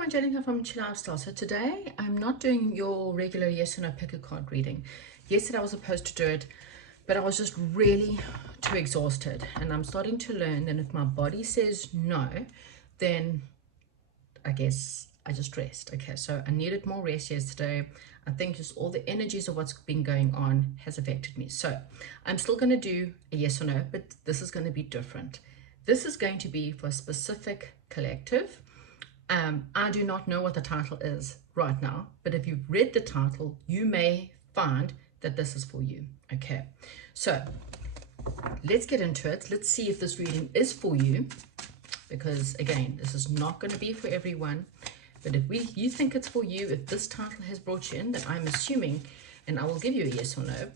everyone, Jolene here from Chill Lifestyle. So today I'm not doing your regular yes or no pick a card reading. Yesterday I was supposed to do it, but I was just really too exhausted, and I'm starting to learn that if my body says no, then I guess I just rest. Okay, so I needed more rest yesterday. I think just all the energies of what's been going on has affected me. So I'm still going to do a yes or no, but this is going to be different. This is going to be for a specific collective. I do not know what the title is right now, but if you've read the title, you may find that this is for you. Okay, so let's get into it. Let's see if this reading is for you, because again, this is not going to be for everyone. But if you think it's for you, if this title has brought you in, then I'm assuming, and I will give you a yes or no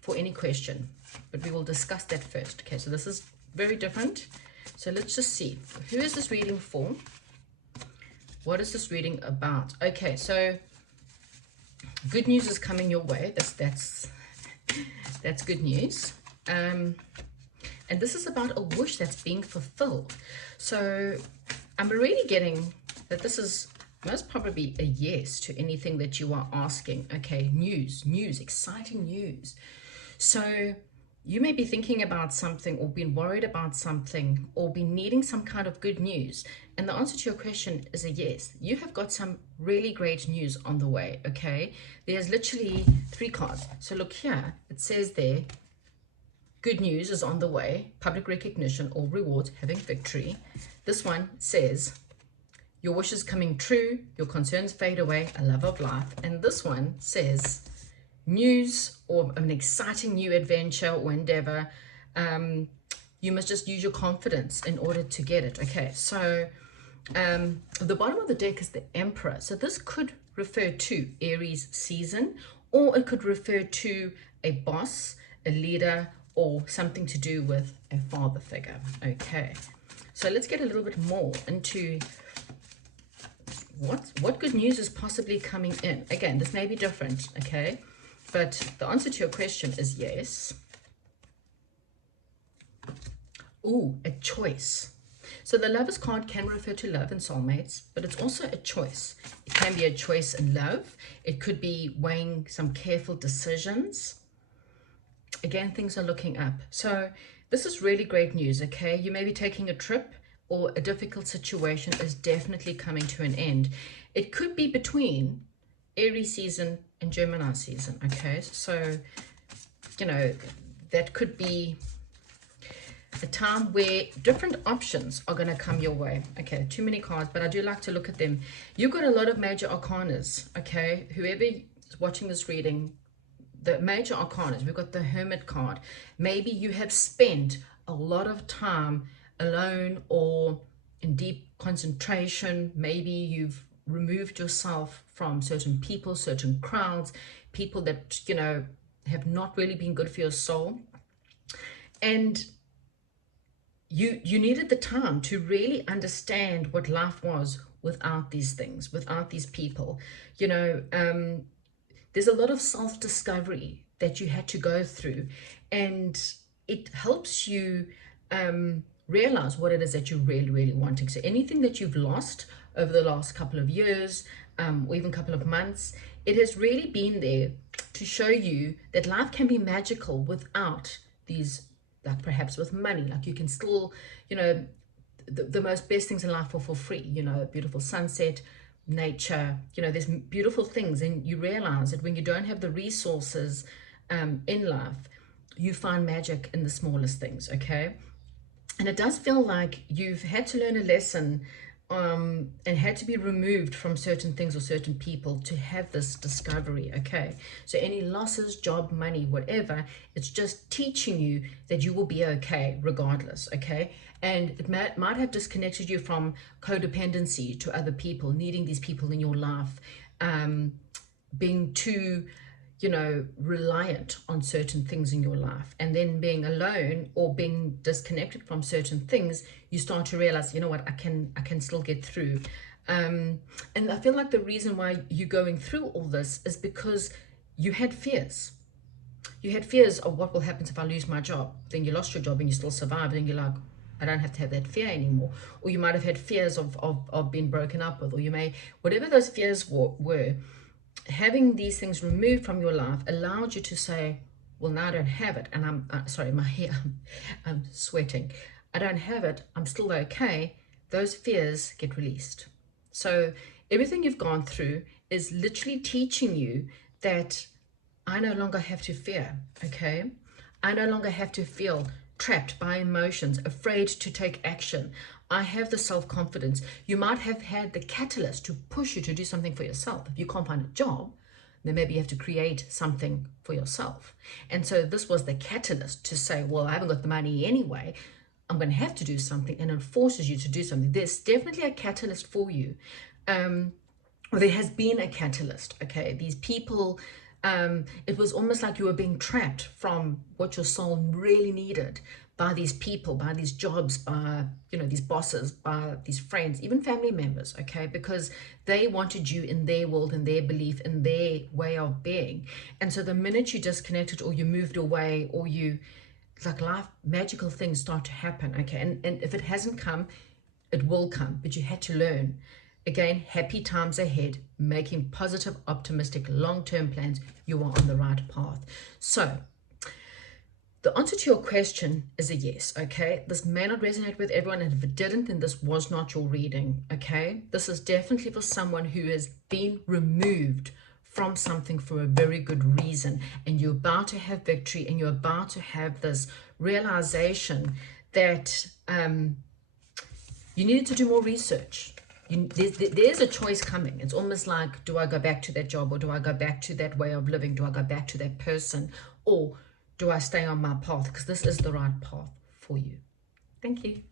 for any question, but we will discuss that first. Okay, so this is very different. So let's just see, who is this reading for? What is this reading about? Okay, so good news is coming your way. That's good news. And this is about a wish that's being fulfilled. So I'm already getting that this is most probably a yes to anything that you are asking. Okay, news, exciting news. So you may be thinking about something, or been worried about something, or been needing some kind of good news. And the answer to your question is a yes. You have got some really great news on the way, okay? There's literally 3 cards. So look here, it says there, good news is on the way, public recognition or rewards, having victory. This one says, your wishes coming true, your concerns fade away, a love of life. And this one says, news or an exciting new adventure or endeavor. You must just use your confidence in order to get it. Okay, so the bottom of the deck is the Emperor. So this could refer to Aries season, or it could refer to a boss, a leader, or something to do with a father figure. Okay, so let's get a little bit more into what good news is possibly coming in. Again, this may be different, okay? But the answer to your question is yes. Ooh, a choice. So the Lovers card can refer to love and soulmates, but it's also a choice. It can be a choice in love. It could be weighing some careful decisions. Again, things are looking up. So this is really great news, okay? You may be taking a trip, or a difficult situation is definitely coming to an end. It could be between Aries season and Gemini season, okay? So, you know, that could be a time where different options are going to come your way. Okay, too many cards, but I do like to look at them. You've got a lot of major arcanas, okay? Whoever is watching this reading, the major arcanas, we've got the Hermit card. Maybe you have spent a lot of time alone or in deep concentration. Maybe you've removed yourself from certain people, certain crowds, people that, you know, have not really been good for your soul. And you needed the time to really understand what life was without these things, without these people. You know, there's a lot of self-discovery that you had to go through, and it helps you realize what it is that you're really wanting. So anything that you've lost over the last couple of years, or even couple of months, it has really been there to show you that life can be magical without these, like perhaps with money. Like you can still, you know, the most best things in life are for free. You know, a beautiful sunset, nature, you know, there's beautiful things. And you realize that when you don't have the resources in life, you find magic in the smallest things, okay? And it does feel like you've had to learn a lesson and had to be removed from certain things or certain people to have this discovery, okay? So any losses, job, money, whatever, it's just teaching you that you will be okay regardless, okay? And it might have disconnected you from codependency to other people, needing these people in your life, being too, you know, reliant on certain things in your life, and then being alone or being disconnected from certain things, you start to realize, you know what, I can still get through. And I feel like the reason why you're going through all this is because you had fears. You had fears of what will happen if I lose my job. Then you lost your job and you still survived, and you're like, I don't have to have that fear anymore. Or you might have had fears of being broken up with, or you may, whatever those fears were, having these things removed from your life allowed you to say, well, now I don't have it. And sorry, my hair, I'm sweating. I don't have it. I'm still okay. Those fears get released. So everything you've gone through is literally teaching you that I no longer have to fear, okay? I no longer have to feel trapped by emotions, afraid to take action. I have the self-confidence. You might have had the catalyst to push you to do something for yourself. If you can't find a job, then maybe you have to create something for yourself. And so this was the catalyst to say, well, I haven't got the money anyway. I'm going to have to do something, and it forces you to do something. There's definitely a catalyst for you. Or there has been a catalyst, okay? These people, it was almost like you were being trapped from what your soul really needed by these people, by these jobs, by, you know, these bosses, by these friends, even family members, okay? Because they wanted you in their world, in their belief, in their way of being. And so the minute you disconnected or you moved away or you, like life, magical things start to happen, okay? And if it hasn't come, it will come, but you had to learn. Again, happy times ahead, making positive, optimistic, long-term plans. You are on the right path. So the answer to your question is a yes, okay? This may not resonate with everyone, and if it didn't, then this was not your reading, okay? This is definitely for someone who has been removed from something for a very good reason, and you're about to have victory, and you're about to have this realization that you needed to do more research. There's a choice coming. It's almost like, do I go back to that job, or do I go back to that way of living? Do I go back to that person, or do I stay on my path? Because this is the right path for you. Thank you.